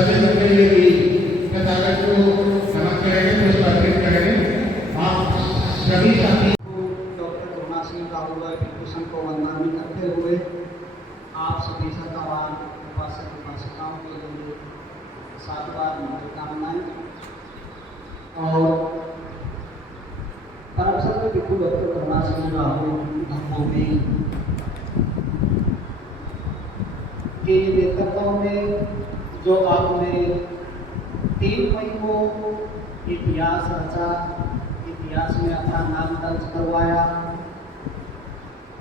सभी के लिए भी तथागत को नमन करेंगे, पुष्प अर्पित करेंगे। आप सभी साथी डॉक्टर करुणा सिंह राहुल भूषण को वंदन करते हुए आप सभी श्रद्धावान उपासक उपासिकाओं के लिए साधुवाद मंगल कामनाएं और परम सत्य भिक्षु डॉक्टर करुणा सिंह राहुल भूमि के नेतृत्व में जो आपने 3 मई को इतिहास रचा, इतिहास में अपना नाम दर्ज करवाया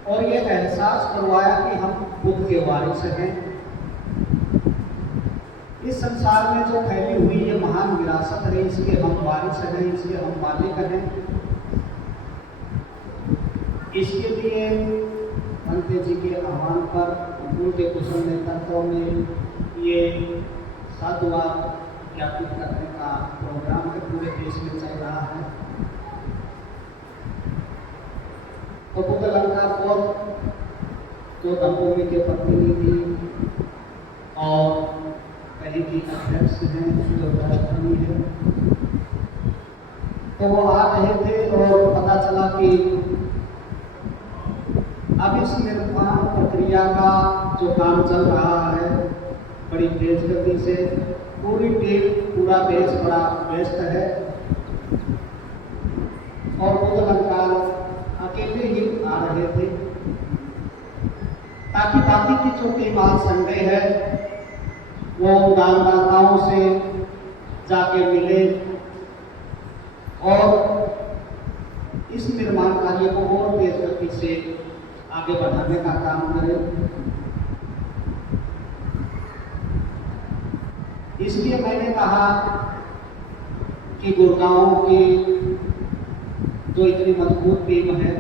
और ये एहसास करवाया कि हम बुद्ध के वारिस हैं। इस संसार में जो फैली हुई ये महान विरासत है, इसके हम वारिस हैं, इसके हम मालिक हैं। इसके लिए पंडित जी के आह्वान पर उनके कुशल नेतृत्व में ये साधुवाद ज्ञापित करने का प्रोग्राम है, पूरे देश में चल रहा है। तो बुद्ध अलंकार जो धर्मभूमि के प्रतिनिधि और कहीं भी अध्यक्ष हैं, जो राजधानी है, तो वो आ रहे थे और पता चला कि अब इस निर्माण प्रक्रिया का जो काम चल रहा है बड़ी तेज गति से, पूरी टीम पूरा देश बड़ा व्यस्त है और बुद्ध अलंकार अकेले ही आ रहे थे ताकि बाकी की जो टीम आज संडे है वो दानदाताओं से जाके मिले और इस निर्माण कार्य को और तेज गति से आगे बढ़ाने का काम करें। इसलिए मैंने कहा कि गुड़गांव की जो इतनी मजबूत टीम है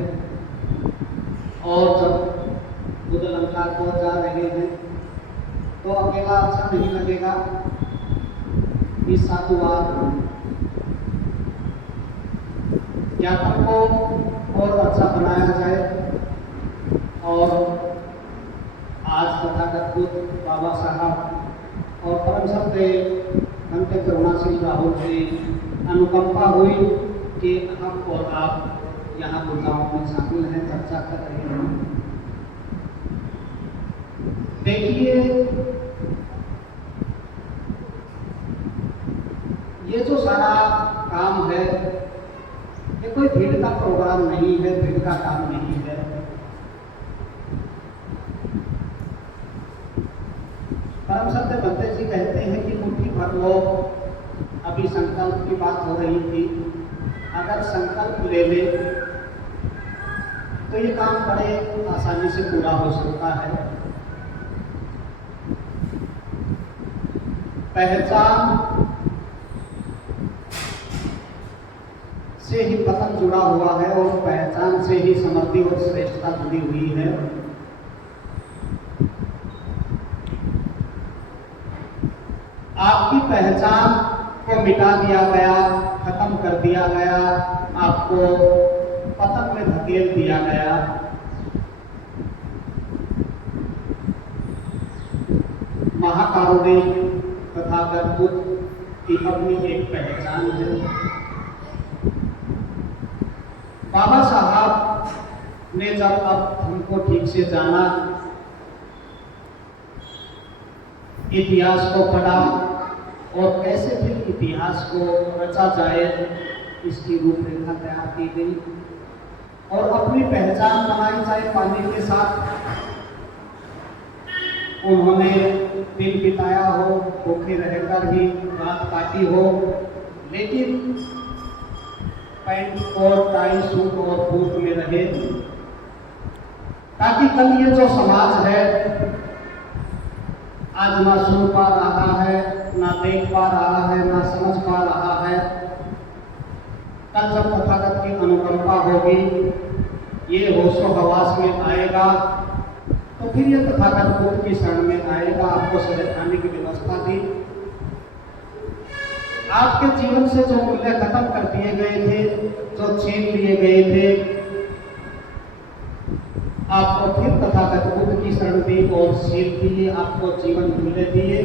और जब बुद्ध अलंकार को जा रहे हैं तो अकेला अच्छा नहीं लगेगा। इस साधुवाद ज्ञापन को और अच्छा बनाया जाए और आज तथागत बुद्ध बाबा साहब और परम सत्य पंडित करुणा सिंह राहुल की अनुकंपा हुई कि हम और आप यहाँ गुड़गांव में शामिल हैं, चर्चा कर रहे हैं। देखिए, ये जो सारा काम है ये कोई भीड़ का प्रोग्राम नहीं है, भीड़ का काम नहीं है। परम सत्य पंडित जी कहते हैं कि मुट्ठी भर लोग, अभी संकल्प की बात हो रही थी, अगर संकल्प ले ले तो ये काम बड़े आसानी से पूरा हो सकता है। पहचान से ही पतन जुड़ा हुआ है और पहचान से ही समृद्धि और श्रेष्ठता जुड़ी हुई है। आपकी पहचान को मिटा दिया गया, खत्म कर दिया गया, आपको पतन में धकेल दिया गया। महाकारुणिक तथागत बुद्ध की अपनी एक पहचान है। बाबा साहब ने जब अब हमको ठीक से जाना, इतिहास को पढ़ा और कैसे फिर इतिहास को रचा जाए इसकी रूपरेखा तैयार की गई और अपनी पहचान बनाई जाए पानी के साथ। उन्होंने दिन बिताया हो, भूखे रहकर ही रात काटी हो, लेकिन पैंट कोट टाई सूट और बूट में रहे ताकि कल ये जो समाज है आज ना सुन पा रहा है, ना देख पा रहा है, ना समझ पा रहा है, कल जब तथागत की अनुकंपा होगी, ये होशो हवास में आएगा तो फिर ये तथागत बुद्ध की शरण में आएगा। आपको सजग खाने की व्यवस्था थी, आपके जीवन से जो मूल्य खत्म कर दिए गए थे, जो छीन लिए गए थे, आपको फिर तथागत बुद्ध की शरण दी और सीख दिए, आपको जीवन मूल्य दिए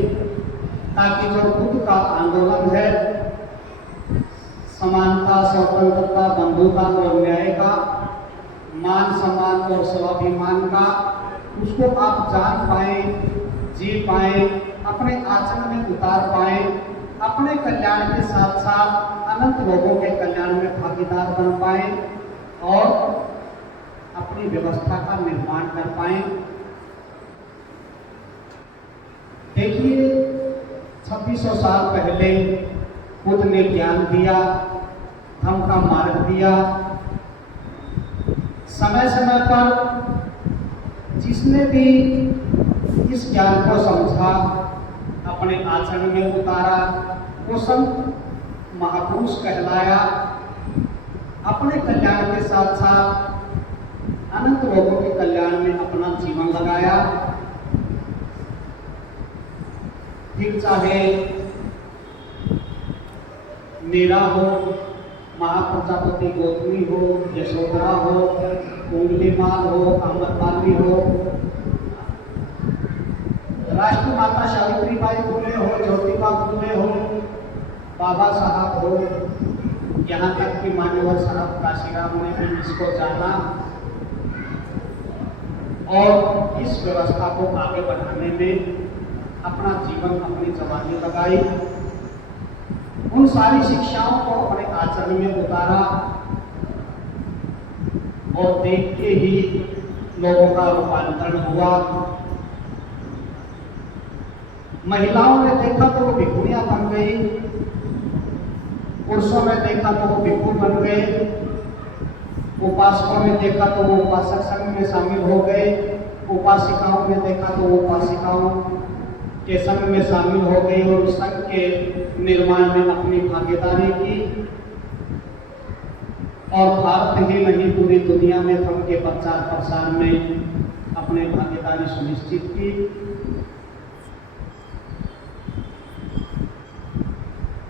ताकि जो खुद का आंदोलन है समानता, स्वतंत्रता, बंधुता और न्याय का, मान सम्मान और स्वाभिमान का, उसको आप जान पाए, जी पाए, अपने आचरण में उतार पाए, अपने कल्याण के साथ साथ अनंत लोगों के कल्याण में भागीदार बन पाए और अपनी व्यवस्था का निर्माण कर पाए। देखिए 2600 साल पहले बुद्ध ने ज्ञान दिया, धर्म का मार्ग दिया। समय समय पर जिसने भी इस ज्ञान को समझा, अपने आचरण में उतारा, वो संत महापुरुष कहलाया। अपने कल्याण के साथ साथ अनंत लोगों के कल्याण में अपना जीवन लगाया। फिर चाहे मीरा हो, महाप्रजापति गौतमी हो, यशोधरा हो, उंगलीमाल हो, अमरपाली हो, राष्ट्रमाता सावित्रीबाई फुले हो, ज्योतिबा फुले हो, बाबा साहब हो, यहाँ तक कि मान्यवर साहब काशीराम ने भी इसको जाना और इस व्यवस्था को आगे बढ़ाने में अपना जीवन, अपनी जवानी लगाई। उन सारी शिक्षाओं को अपने आचरण में उतारा और देख के ही लोगों का रूपांतरण हुआ। महिलाओं ने देखा तो वो भिखुनियां बन गई, पुरुषों ने देखा तो वो भिक्षु बन गए, उपासकों ने देखा तो वो उपासक संघ में शामिल हो गए, उपासिकाओं ने देखा तो वो उपासिकाओं के संघ में शामिल हो गई और उस संघ के निर्माण में अपनी भागीदारी की। और भारत ही नहीं, पूरी दुनिया में धर्म के प्रचार प्रसार में अपनी भागीदारी सुनिश्चित की।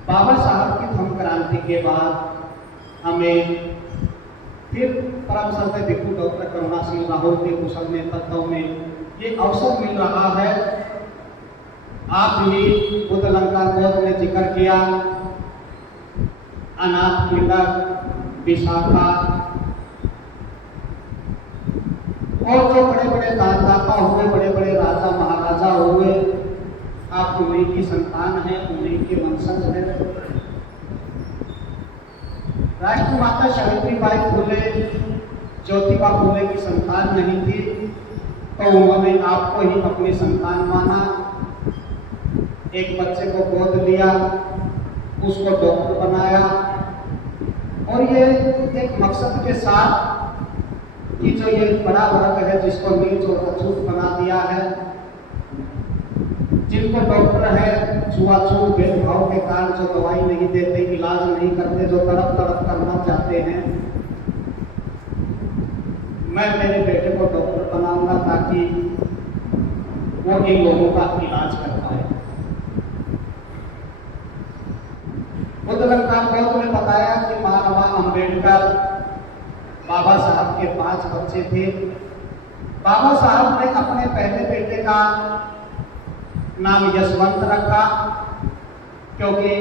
बाबा साहब की धर्म क्रांति के बाद हमें फिर परम संत भिक्षु डॉक्टर करुणाशील राहुल के कुशल नेतृत्व में ये अवसर मिल रहा है। आप ही बुद्ध लंका कोट ने जिक्र किया, अनाथ पीड़क, विशाखा और जो बड़े बड़े दानदाता हुए, बड़े बड़े राजा महाराजा हुए, आप उन्हीं की संतान हैं, उन्हीं के वंशज हैं। राष्ट्रमाता सावित्रीबाई फुले ज्योतिबा फुले की संतान नहीं थी, तो उन्होंने आपको ही अपनी संतान माना। एक बच्चे को गोद लिया, उसको डॉक्टर बनाया और ये एक मकसद के साथ कि जो ये बड़ा वर्ग है जिसको नीच और अछूत बना दिया है, जिनको डॉक्टर है छुआछूत भेदभाव के कारण जो दवाई नहीं देते, इलाज नहीं करते, जो तड़प तड़प करना चाहते हैं, मैं मेरे बेटे को डॉक्टर बनाऊंगा ताकि वो इन लोगों का इलाज कर पाए। बुद्ध लंका कोट ने बताया कि महात्मा अम्बेडकर बाबा साहब के 5 बच्चे थे। बाबा साहब ने अपने पहले बेटे का नाम यशवंत रखा क्योंकि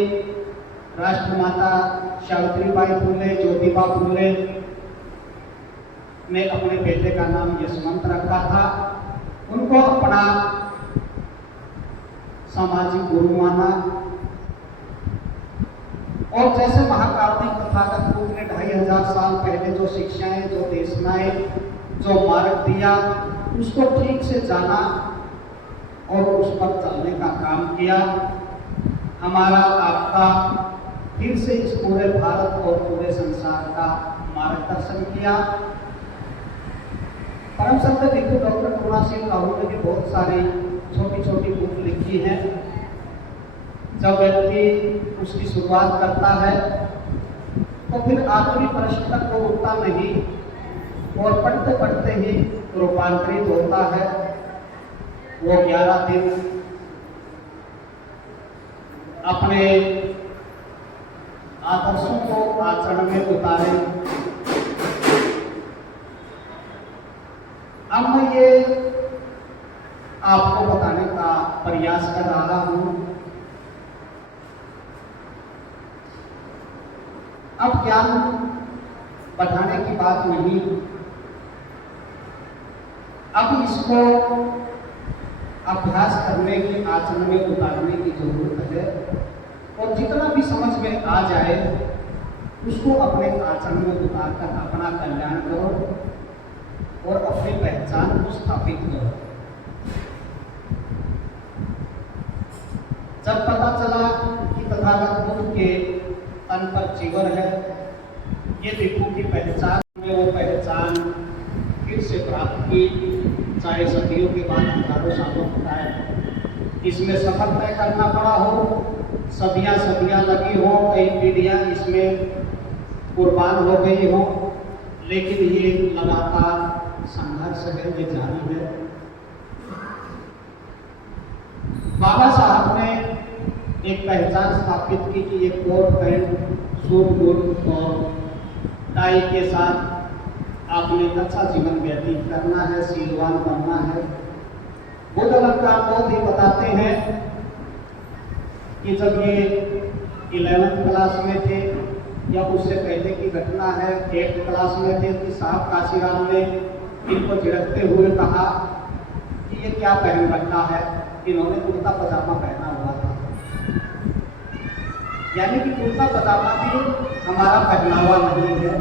राष्ट्रमाता सावित्रीबाई फुले, ज्योतिबा फुले ने अपने बेटे का नाम यशवंत रखा था। उनको अपना सामाजिक गुरु माना और जैसे महाकारुणिक तथागत बुद्ध ने 2500 साल पहले जो शिक्षाएं, जो देशनाएं, जो मार्ग दिया, उसको ठीक से जाना और उस पर चलने का काम किया। हमारा आपका फिर से इस पूरे भारत और पूरे संसार का मार्गदर्शन किया। परम संत भिक्षु डॉक्टर करुणाशील राहुल ने भी बहुत सारी छोटी छोटी बुक लिखी हैं। जब व्यक्ति उसकी शुरुआत करता है तो फिर आखिरी प्रश्न तक वो उठता नहीं और पढ़ते पढ़ते ही रूपांतरित होता है। वो 11 दिन अपने आदर्शों को आचरण में उतारे। अब मैं ये आपको बताने का प्रयास कर रहा हूं अब ज्ञान बढ़ाने की बात नहीं, अब इसको अभ्यास करने की, आचरण में उतारने की जरूरत है। और जितना भी समझ में आ जाए उसको अपने आचरण में उतारकर अपना कल्याण करो और अपनी पहचान को स्थापित करो। जब पता चला कि तथागत बुद्ध के तन पर जीवन है, ये भिक्षु की पहचान में वो पहचान फिर से प्राप्त की, चाहे सदियों के बाद हजारों सालों बताए, इसमें सफर तय करना पड़ा हो, सदियां लगी हो, कई पीढ़ियां इसमें कुर्बान हो गई हो, लेकिन ये लगातार संघर्ष है, ये जारी है। बाबा साहब ने एक पहचान स्थापित की कि ये कोट पैंट, सूट बूट और टाई के साथ आपने अच्छा जीवन व्यतीत करना है, शीलवान बनना है। बुद्ध अलंकार बहुत ही बताते हैं कि जब ये 11th क्लास में थे या उससे पहले की घटना है, 8th क्लास में थे कि साहब काशीराम ने इनको झिड़कते हुए कहा कि ये क्या पहन रखा है। इन्होंने कुर्ता पजामा पहना हुआ था, यानी कि कुर्ता पजामा भी हमारा पहनावा नहीं है।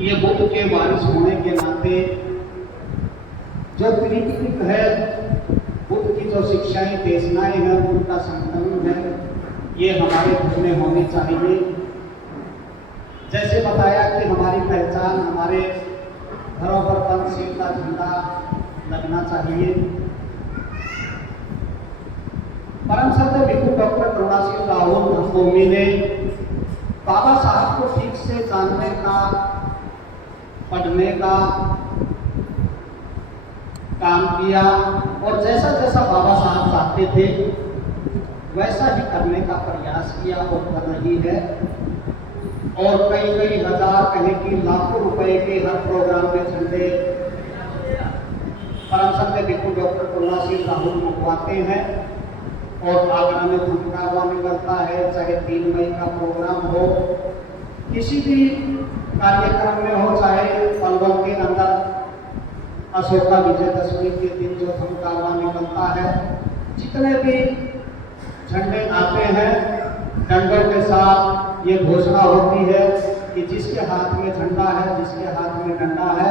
ये बुद्ध के वारिस होने के नाते जो त्रिपिटक है, बुद्ध की जो शिक्षाएं, देशनाएं हैं, उनका संकलन है, ये हमारे घर में होनी चाहिए। जैसे बताया कि हमारी पहचान, हमारे घरों पर पंचशील का झंडा लगना चाहिए। परम सत्य भिक्षु डॉक्टर करुणाशील राहुल धम्मभूमि ने बाबा साहब को ठीक से जानने का, पढ़ने का काम किया और जैसा जैसा बाबा साहब चाहते थे वैसा ही करने का प्रयास किया और कर रही है। और कई हजार, कहीं की लाखों रुपए के हर प्रोग्राम में झंडे परम सत्य भिक्षु डॉक्टर करुणाशील राहुल मंगवाते हैं और आगरा में धमकावा निकलता है, चाहे 3 मई का प्रोग्राम हो, किसी भी कार्यक्रम में हो, चाहे पलवल के अंदर अशोका विजयदशमी के दिन जो धमकावा निकलता है, जितने भी झंडे आते हैं, डंडों के साथ ये घोषणा होती है कि जिसके हाथ में झंडा है, जिसके हाथ में डंडा है,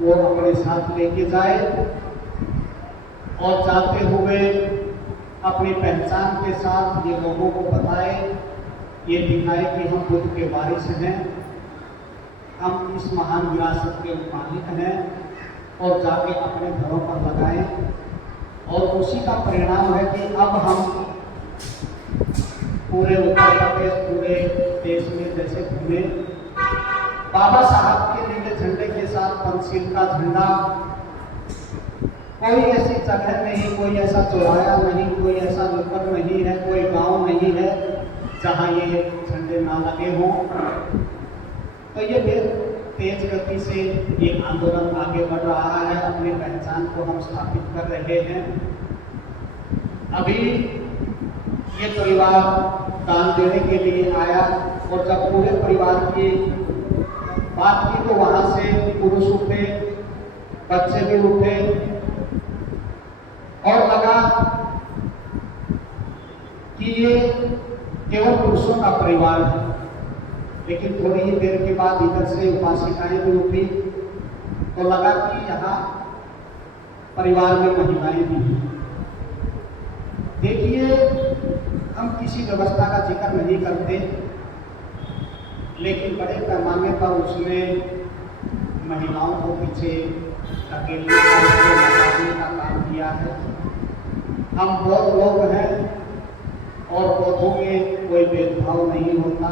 वो अपने साथ लेके जाए और जाते हुए अपनी पहचान के साथ ये लोगों को बताए, ये दिखाए कि हम बुद्ध के वारिस हैं, हम इस महान विरासत के मालिक हैं, और जाके अपने घरों पर लगाएं। और उसी का परिणाम है कि अब हम पूरे उत्तर प्रदेश, पूरे देश में जैसे घूमे, बाबा साहब के नीले झंडे के साथ पंचशील का झंडा, कोई ऐसी जगह नहीं, कोई ऐसा चौराया नहीं, कोई ऐसा नुक्कड़ नहीं है, कोई गांव नहीं है जहां ये झंडे ना लगे हों। तो ये तेज गति से ये आंदोलन आगे बढ़ रहा है, अपनी पहचान को हम स्थापित कर रहे हैं। अभी ये परिवार दान देने के लिए आया और जब पूरे परिवार की बात की तो वहां से पुरुष उठे, बच्चे भी उठे और लगा कि ये केवल पुरुषों का परिवार है। लेकिन थोड़ी ही देर के बाद इधर से उपासिकाएं भी उठी तो लगा कि यहाँ परिवार में महिलाएं भी हैं। देखिए, हम किसी व्यवस्था का जिक्र नहीं करते, लेकिन बड़े पैमाने पर उसमें महिलाओं को पीछे धकेलने का काम किया है। हम बहुत लोग हैं और बौद्धों में कोई भेदभाव नहीं होता।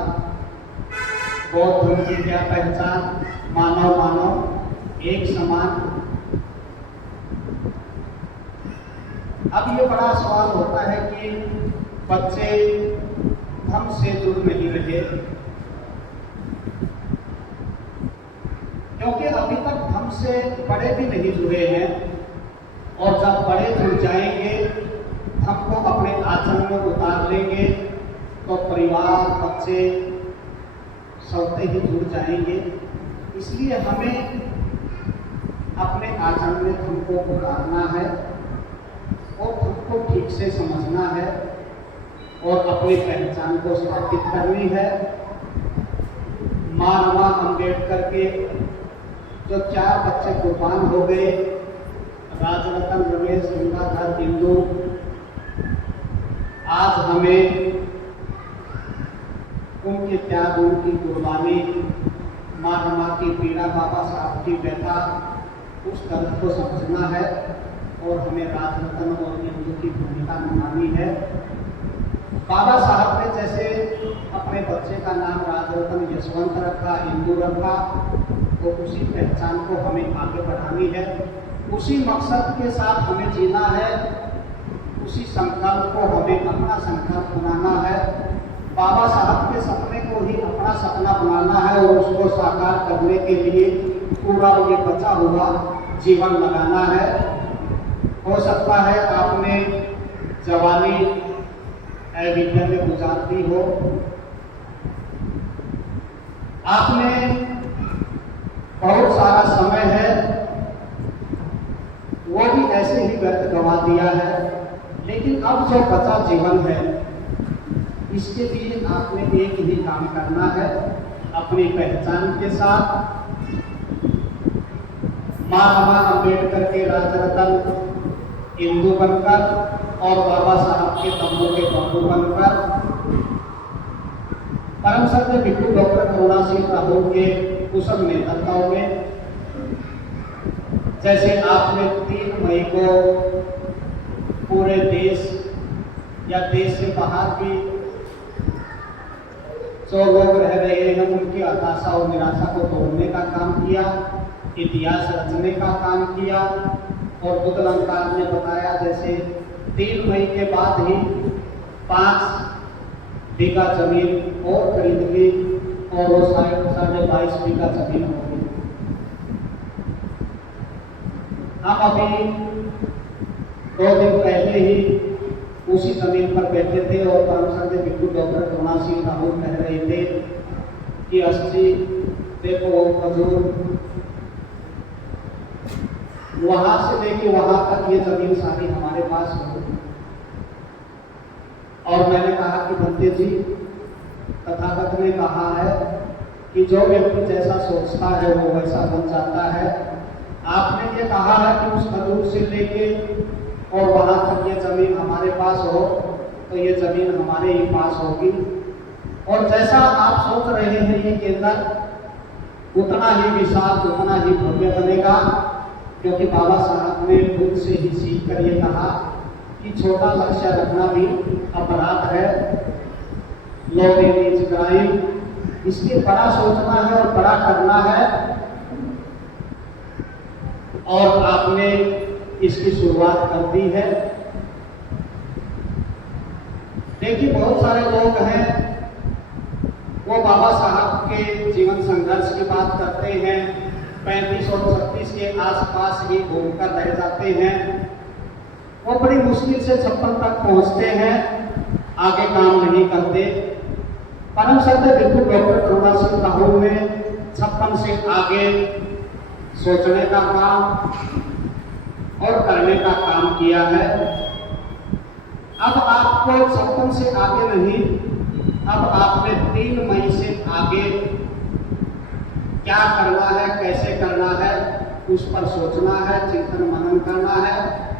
बौद्ध धर्म की क्या पहचान, मानव एक समान। अब ये बड़ा सवाल होता है कि बच्चे धर्म से जुड़ नहीं रहे, क्योंकि अभी तक धर्म से बड़े भी नहीं जुड़े हैं, और जब बड़े जुड़ जाएंगे, धर्म को अपने आचरण में उतार लेंगे, तो परिवार, बच्चे सबसे ही जुड़ जाएंगे। इसलिए हमें अपने आचरण में धर्म को उतारना है और धर्म को ठीक से समझना है और अपनी पहचान को स्थापित करनी है। महात्मा अम्बेडकर के जो 4 बच्चे कुर्बान हो गए, राजरत्न, रमेश, गंगाधर, इंदु, आज हमें उनके त्याग, उनकी कुर्बानी, महात्मा की पीड़ा, बाबा साहब की व्यथा, उस दर्द को समझना है और हमें राजरत्न और इंदु की भूमिका निभानी है। बाबा साहब ने जैसे अपने बच्चे का नाम राजरत्न यशवंत रखा, इंदु रखा, तो उसी पहचान को हमें आगे बढ़ानी है, उसी मकसद के साथ हमें जीना है, उसी संकल्प को हमें अपना संकल्प बनाना है। बाबा साहब के सपने को ही अपना सपना बनाना है और उसको साकार करने के लिए पूरा ये बचा हुआ जीवन लगाना है। हो सकता है आपने जवानी अविद्या में गुजार दी हो, आपने बहुत सारा समय है वो भी ऐसे ही व्यर्थ गंवा दिया है, लेकिन अब जो बचा जीवन है इसके लिए आपने एक ही काम करना है, अपनी पहचान के साथ महात्मा अम्बेडकर के राजरत्न इंदु बनकर और बाबा साहब के तंबू के बाबू बनकर, परम सत्य भिक्षु डॉक्टर करुणा सिंह राहुल के कुशल नेतृत्व में, जैसे आपने 3 मई को पूरे देश या देश से बाहर भी जो लोग रह रहे हैं उनकी हताशा और निराशा को तोड़ने का काम किया, इतिहास रचने का काम किया। और बुद्ध अलंकार ने बताया जैसे 3 मई के बाद ही 5 बीघा जमीन और खरीद ली और वो 22.5 बीघा जमीन हो गई। हम अभी 2 दिन पहले ही उसी जमीन पर बैठे थे और परम सत्य भिक्षु डॉक्टर करुणा सिंह राहुल कह रहे थे कि 80 देखो मजदूर वहां से लेके वहां तक ये जमीन सारी हमारे पास हो। और मैंने कहा कि बंदे जी, तथागत ने कहा है कि जो व्यक्ति जैसा सोचता है वो वैसा बन जाता है। आपने ये कहा है कि उस खजूर से लेके और वहां तक ये जमीन हमारे पास हो, तो ये जमीन हमारे ही पास होगी। और जैसा आप सोच रहे हैं ये केंद्र उतना ही विशाल, उतना ही भव्य बनेगा, क्योंकि बाबा साहब ने खुद से ही सीख कर ये कहा कि छोटा लक्ष्य रखना भी अपराध है, लो नीच क्राइम। इसलिए बड़ा सोचना है और बड़ा करना है, और आपने इसकी शुरुआत कर दी है। देखिए बहुत सारे लोग हैं वो बाबा साहब के जीवन संघर्ष की बात करते हैं, 35 और 36 के आसपास ही घूमकर रह जाते हैं। वो बड़ी मुश्किल से 56 तक पहुंचते हैं, आगे काम नहीं करते। परम सत्य भिक्षु डॉक्टर करुणा सिंह राहुल ने 56 से आगे सोचने का काम और करने का काम किया है। अब आपको 56 से आगे नहीं, अब आपने 3 मई से आगे क्या करना है, कैसे करना है, उस पर सोचना है, चिंतन मनन करना है।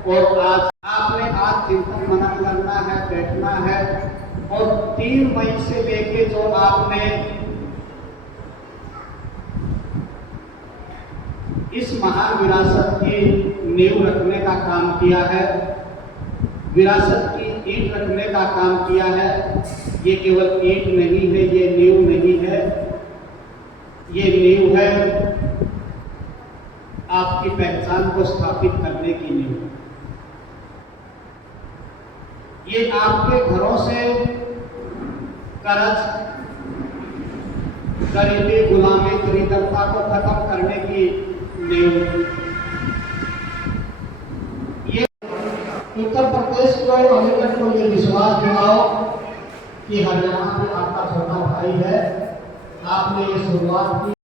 और आज आपने चिंतन मनन करना है, बैठना है, और 3 मई से लेके जो आपने इस महान विरासत की नींव रखने का काम किया है, विरासत की ईंट रखने का काम किया है। ये केवल ईंट नहीं है, ये नींव नहीं है, ये नींव है आपकी पहचान को स्थापित करने की नींव। ये आपके घरों से कर्ज, गरीबी, गुलामी, दरिद्रता को खत्म करने की नींव। ये उत्तर प्रदेश को, अलीगढ़ को ये विश्वास दिलाओ कि हरियाणा में आपका छोटा भाई है, आपने ये शुरुआत की।